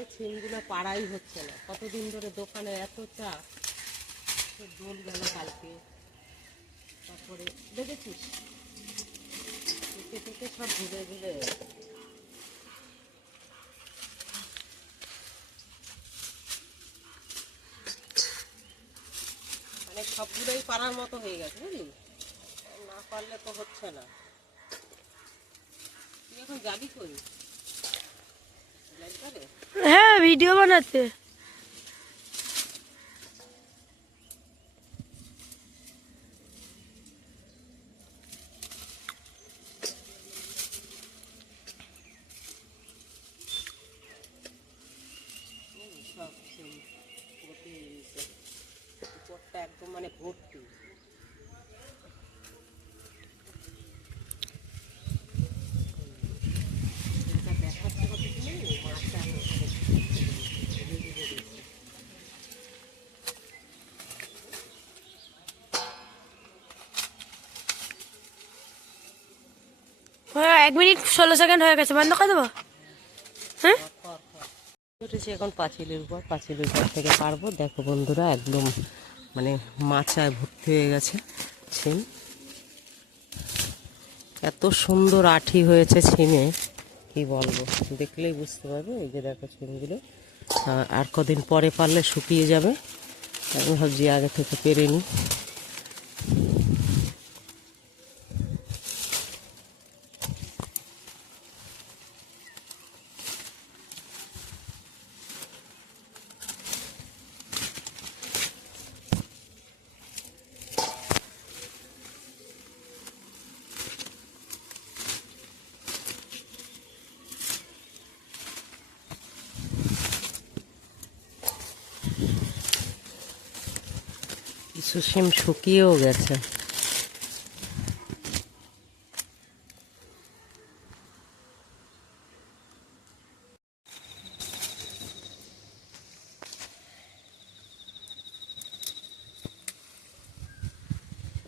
একেবারে ছিমগুলো পাড়াই হচ্ছে না। কতদিন ধরে দোকানে এত চা, দোল গেল কালকে। তারপরে দেখেছিস থেকে থেকে সব ঘুরে ঘুরে মানে সবগুলোই পাড়ার মতো হয়ে গেছে, বুঝলি? না পারলে তো হচ্ছে না। তুই এখন যাবি কই? হ্যাঁ, ভিডিও বানাতে। সব উপরটা একদম মানে ভর্তি। দেখাচ্ছে কত কি মাছটা হ্যাঁ, 1 মিনিট 16 সেকেন্ড হয়ে গেছে, বন্ধ করে দেবো। হ্যাঁ, উঠেছি এখন পাঁচিলের উপর। পাঁচিলের উপর থেকে পারবো। দেখো বন্ধুরা, একদম মানে মাচায় ভর্তি হয়ে গেছে ছিম। এত সুন্দর আঠি হয়েছে ছিমে, কি বলবো, দেখলেই বুঝতে পারবে। এই যে দেখো ছিমগুলো, আর কদিন পরে পারলে শুকিয়ে যাবে। আমি ভাবছি আগে থেকে পেরে নিই। কিছু শিম শুকিয়েও গেছে।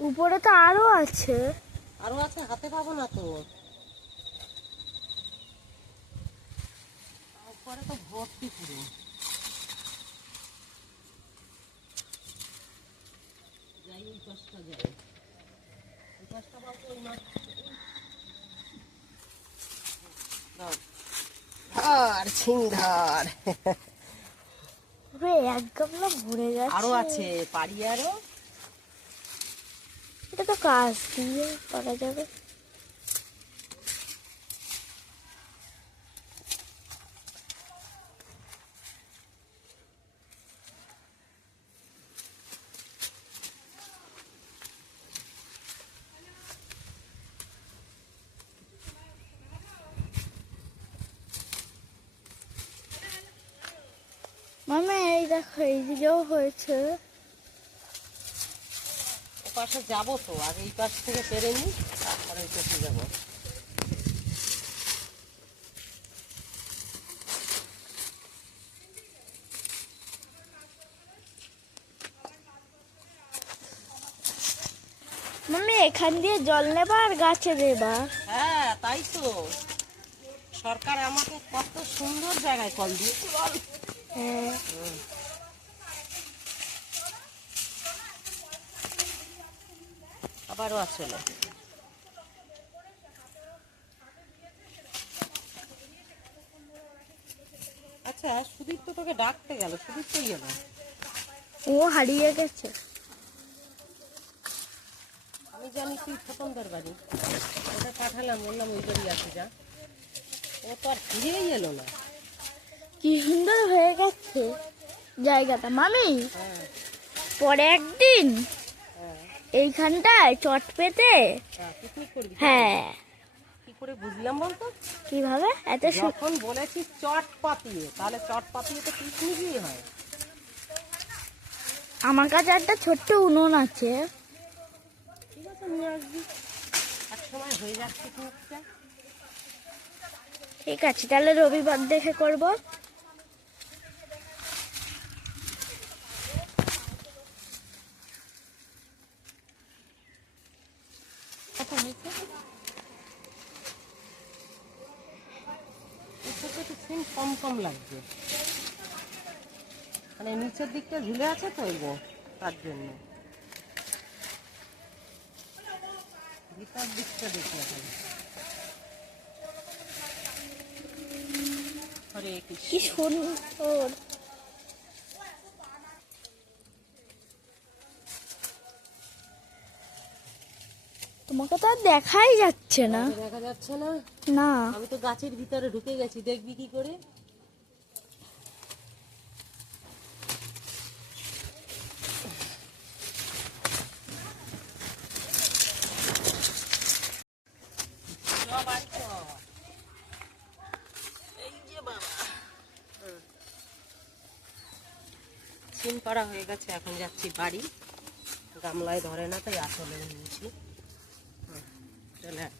উপরে তো আরো আছে। আরো আছে, হাতে পাবো না তো। উপরে তো ভর্তি পুরো। যাই ওই পাশটা যাই, ওই পাশটা পাবো। ওই মাছ ধর ছিম ধর। এক গামলা ভরে গেছে। আরো আছে, পারি আরো। এটা তো কাজ দিয়ে করা যাবে। মামা, এই দেখো, এই দিকেও হয়েছে। ও পাশে যাবো তো, আগে এই পাশ থেকে পেরে নি, তারপরে এই পাশে যাবো। মামা, এখান দিয়ে জল নেবা আর গাছে দেবা। হ্যাঁ তাই তো, সরকার আমাকে কত সুন্দর জায়গায় কল দিয়েছে বল। হ্যাঁ, আবারও আসলে। আচ্ছা, সুদীপ তো তোকে ডাকতে গেল, সুদীপ কই গেল? ও হারিয়ে গেছে। আমি জানি তুই ছোটনদার বাড়ি, ওটা পাঠালাম, বললাম ওই বাড়ি আছে যা। ও তো আর ফিরেই এলো না। কি সুন্দর হয়ে গেছে জায়গাটা মামি। হ্যাঁ পরে একদিন হ্যাঁ এইখানটায় চট পেতে। হ্যাঁ, পিকনিক করবি? হ্যাঁ। কি করে বুঝলাম বলতো? কিভাবে এত যখন বলেছিস চট পাতিয়ে, তাহলে চট পাতিয়ে তো পিকনিকই হয়। আমার কাছে একটা ছোট্ট উনুন আছে। ঠিক আছে, নিয়ে আসবি, এক সময় হয়ে যাচ্ছে পিকনিকটা। ঠিক আছে, তাহলে রবিবার দেখে করব। কত হয়েছে? এর থেকে তো সিম কম কম লাগবে। মানে নিচের দিকটা ঝুলে আছে তো এই যে, তার জন্য ভিতর দিকটা দেখি এখন। হরে কৃষ্ণ। কি সুন্দর। তোমাকে তো আর দেখাই যাচ্ছে না। দেখা যাচ্ছে না, না, আমি তো গাছের ভিতরে ঢুকে গেছি, দেখবি কি করে? সিম করা হয়ে গেছে, এখন যাচ্ছি বাড়ি। গামলায় ধরে না তাই আসলে নিয়েছি। চলে আয়।